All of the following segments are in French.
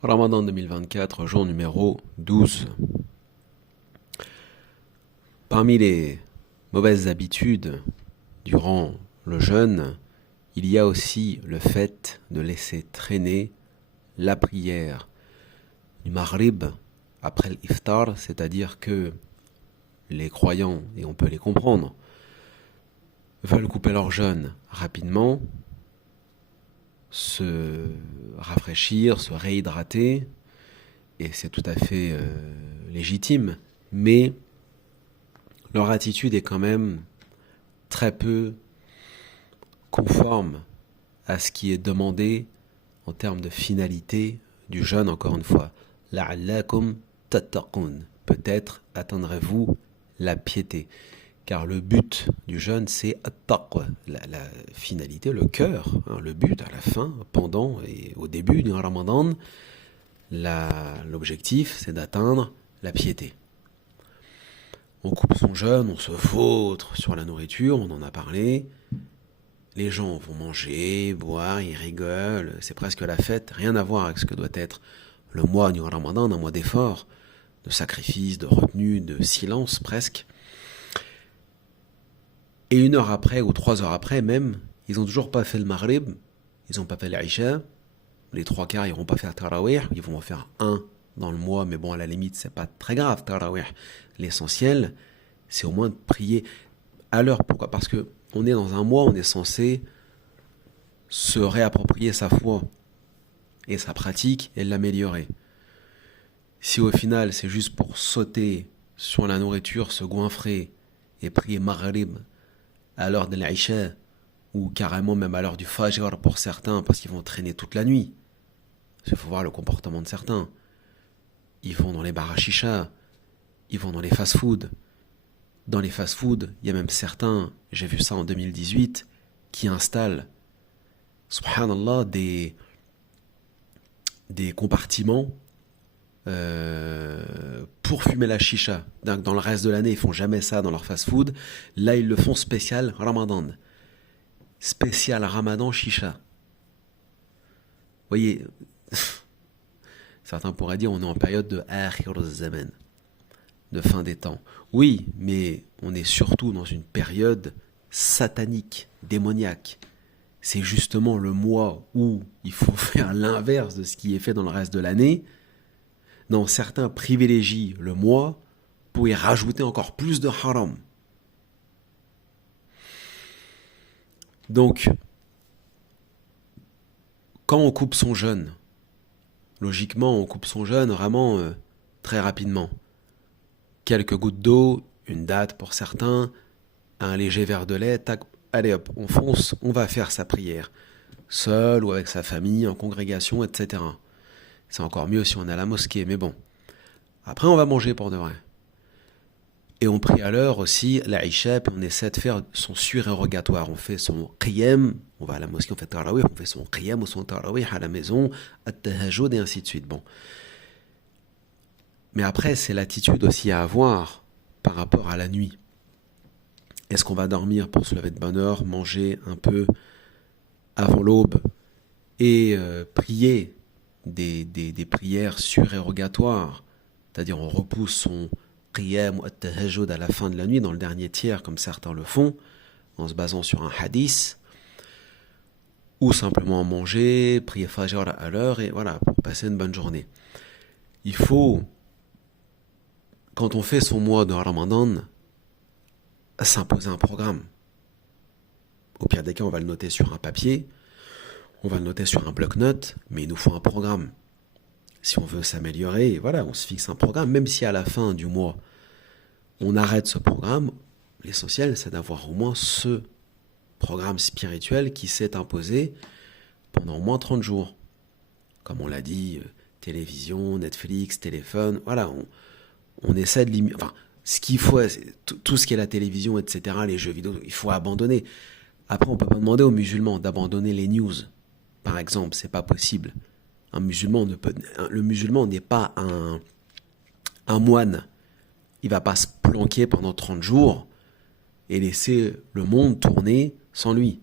Ramadan 2024, jour numéro 12. Parmi les mauvaises habitudes durant le jeûne, il y a aussi le fait de laisser traîner la prière du Maghrib après l'iftar, c'est-à-dire que les croyants, et on peut les comprendre, veulent couper leur jeûne rapidement, se rafraîchir, se réhydrater, et c'est tout à fait légitime, mais leur attitude est quand même très peu conforme à ce qui est demandé en termes de finalité du jeûne, encore une fois. La'allakum tattaqun. Peut-être atteindrez-vous la piété. Car le but du jeûne, c'est at-taqwa, la finalité, le cœur, le but à la fin, pendant et au début du Ramadan. L'objectif, c'est d'atteindre la piété. On coupe son jeûne, on se vautre sur la nourriture, on en a parlé. Les gens vont manger, boire, ils rigolent, c'est presque la fête, rien à voir avec ce que doit être le mois du Ramadan, un mois d'effort, de sacrifice, de retenue, de silence presque. Et 1 heure après, ou 3 heures après même, ils n'ont toujours pas fait le Maghrib, ils n'ont pas fait l'Aïcha, les 3 quarts ils n'iront pas faire Tarawih, ils vont en faire un dans le mois, mais bon, à la limite, c'est pas très grave, Tarawih. L'essentiel, c'est au moins de prier à l'heure. Pourquoi ? Parce que on est dans un mois, on est censé se réapproprier sa foi et sa pratique et l'améliorer. Si au final, c'est juste pour sauter sur la nourriture, se goinfrer et prier Maghrib à l'heure de l'Aïcha, ou carrément même à l'heure du Fajr pour certains, parce qu'ils vont traîner toute la nuit. Il faut voir le comportement de certains. Ils vont dans les bars à chicha, ils vont dans les fast-foods. Dans les fast-foods, il y a même certains, j'ai vu ça en 2018, qui installent, subhanallah, des compartiments pour fumer la chicha. Dans le reste de l'année, ils font jamais ça dans leur fast-food. Là, ils le font spécial Ramadan. Spécial Ramadan chicha. Vous voyez, certains pourraient dire on est en période de akhir az-zaman, de fin des temps. Oui, mais on est surtout dans une période satanique, démoniaque. C'est justement le mois où il faut faire l'inverse de ce qui est fait dans le reste de l'année. Non, certains privilégient le mois pour y rajouter encore plus de haram. Donc, quand on coupe son jeûne, logiquement, on coupe son jeûne vraiment très rapidement. Quelques gouttes d'eau, une date pour certains, un léger verre de lait, tac, allez hop, on fonce, on va faire sa prière. Seul ou avec sa famille, en congrégation, etc. C'est encore mieux si on est à la mosquée, mais bon. Après, on va manger pour de vrai. Et on prie à l'heure aussi l'Aïcha, puis on essaie de faire son surérogatoire. On fait son qiyam, on va à la mosquée, on fait tarawih, on fait son qiyam ou son tarawih à la maison, at-tahajjud et ainsi de suite. Bon. Mais après, c'est l'attitude aussi à avoir par rapport à la nuit. Est-ce qu'on va dormir pour se lever de bonne heure, manger un peu avant l'aube et prier des prières surérogatoires, c'est-à-dire on repousse son qiyam ou at-tahajjud à la fin de la nuit, dans le dernier tiers, comme certains le font, en se basant sur un hadith, ou simplement manger, prier Fajr à l'heure, et voilà, pour passer une bonne journée. Il faut, quand on fait son mois de Ramadan, s'imposer un programme. Au pire des cas, on va le noter sur un papier, on va le noter sur un bloc-notes, mais il nous faut un programme. Si on veut s'améliorer, voilà, on se fixe un programme, même si à la fin du mois, on arrête ce programme, l'essentiel, c'est d'avoir au moins ce programme spirituel qui s'est imposé pendant au moins 30 jours. Comme on l'a dit, télévision, Netflix, téléphone, voilà, on essaie de limiter. Enfin, ce qu'il faut, tout ce qui est la télévision, etc., les jeux vidéo, il faut abandonner. Après, on ne peut pas demander aux musulmans d'abandonner les news. Par exemple, c'est pas possible. Le musulman n'est pas un moine. Il va pas se planquer pendant 30 jours et laisser le monde tourner sans lui.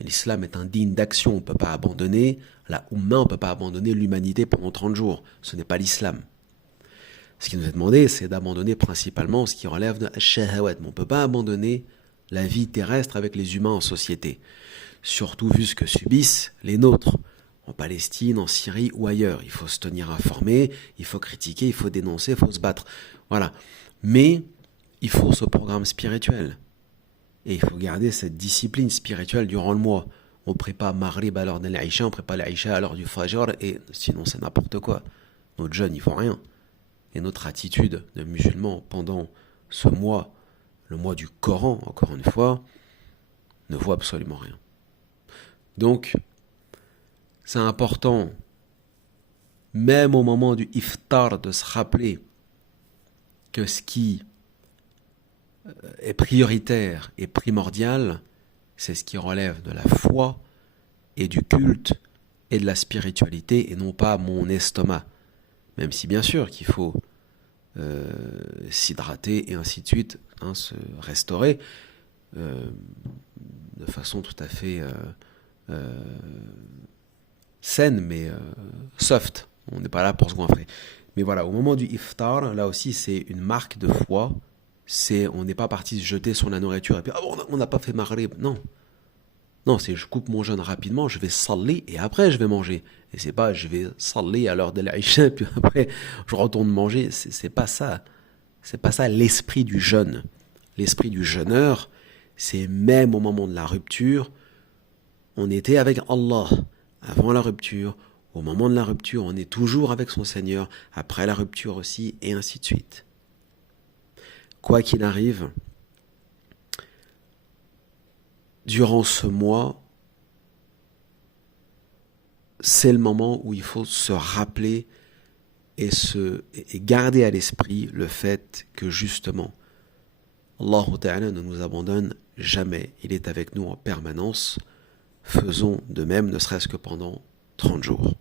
L'islam est un digne d'action, on ne peut pas abandonner la Oumma, on ne peut pas abandonner l'humanité pendant 30 jours. Ce n'est pas l'islam. Ce qui nous est demandé, c'est d'abandonner principalement ce qui relève de shahawat. Mais on ne peut pas abandonner la vie terrestre avec les humains en société. Surtout vu ce que subissent les nôtres, en Palestine, en Syrie ou ailleurs. Il faut se tenir informé, il faut critiquer, il faut dénoncer, il faut se battre. Voilà. Mais il faut ce programme spirituel. Et il faut garder cette discipline spirituelle durant le mois. On ne prie pas Maghrib à l'heure de l'Aïcha, on ne prie pas l'Aïcha à l'heure du Fajr, et sinon c'est n'importe quoi. Notre jeûne, ils font rien. Et notre attitude de musulmans pendant ce mois, le mois du Coran, encore une fois, ne vaut absolument rien. Donc, c'est important, même au moment du iftar, de se rappeler que ce qui est prioritaire et primordial, c'est ce qui relève de la foi et du culte et de la spiritualité et non pas mon estomac. Même si bien sûr qu'il faut s'hydrater et ainsi de suite, se restaurer de façon tout à fait saine mais soft. On n'est pas là pour se goinfrer. Mais voilà, au moment du iftar, là aussi c'est une marque de foi. On n'est pas parti se jeter sur la nourriture et puis on n'a pas fait maghrib. Non, c'est je coupe mon jeûne rapidement, je vais saller et après je vais manger. Et c'est pas je vais saller à l'heure de l'Aïcha puis après je retourne manger. C'est pas ça. C'est pas ça l'esprit du jeûne. L'esprit du jeûneur, c'est même au moment de la rupture, on était avec Allah avant la rupture. Au moment de la rupture, on est toujours avec son Seigneur. Après la rupture aussi et ainsi de suite. Quoi qu'il arrive, durant ce mois, c'est le moment où il faut se rappeler et garder à l'esprit le fait que justement, Allah Ta'ala ne nous abandonne jamais. Il est avec nous en permanence. Faisons de même, ne serait-ce que pendant 30 jours.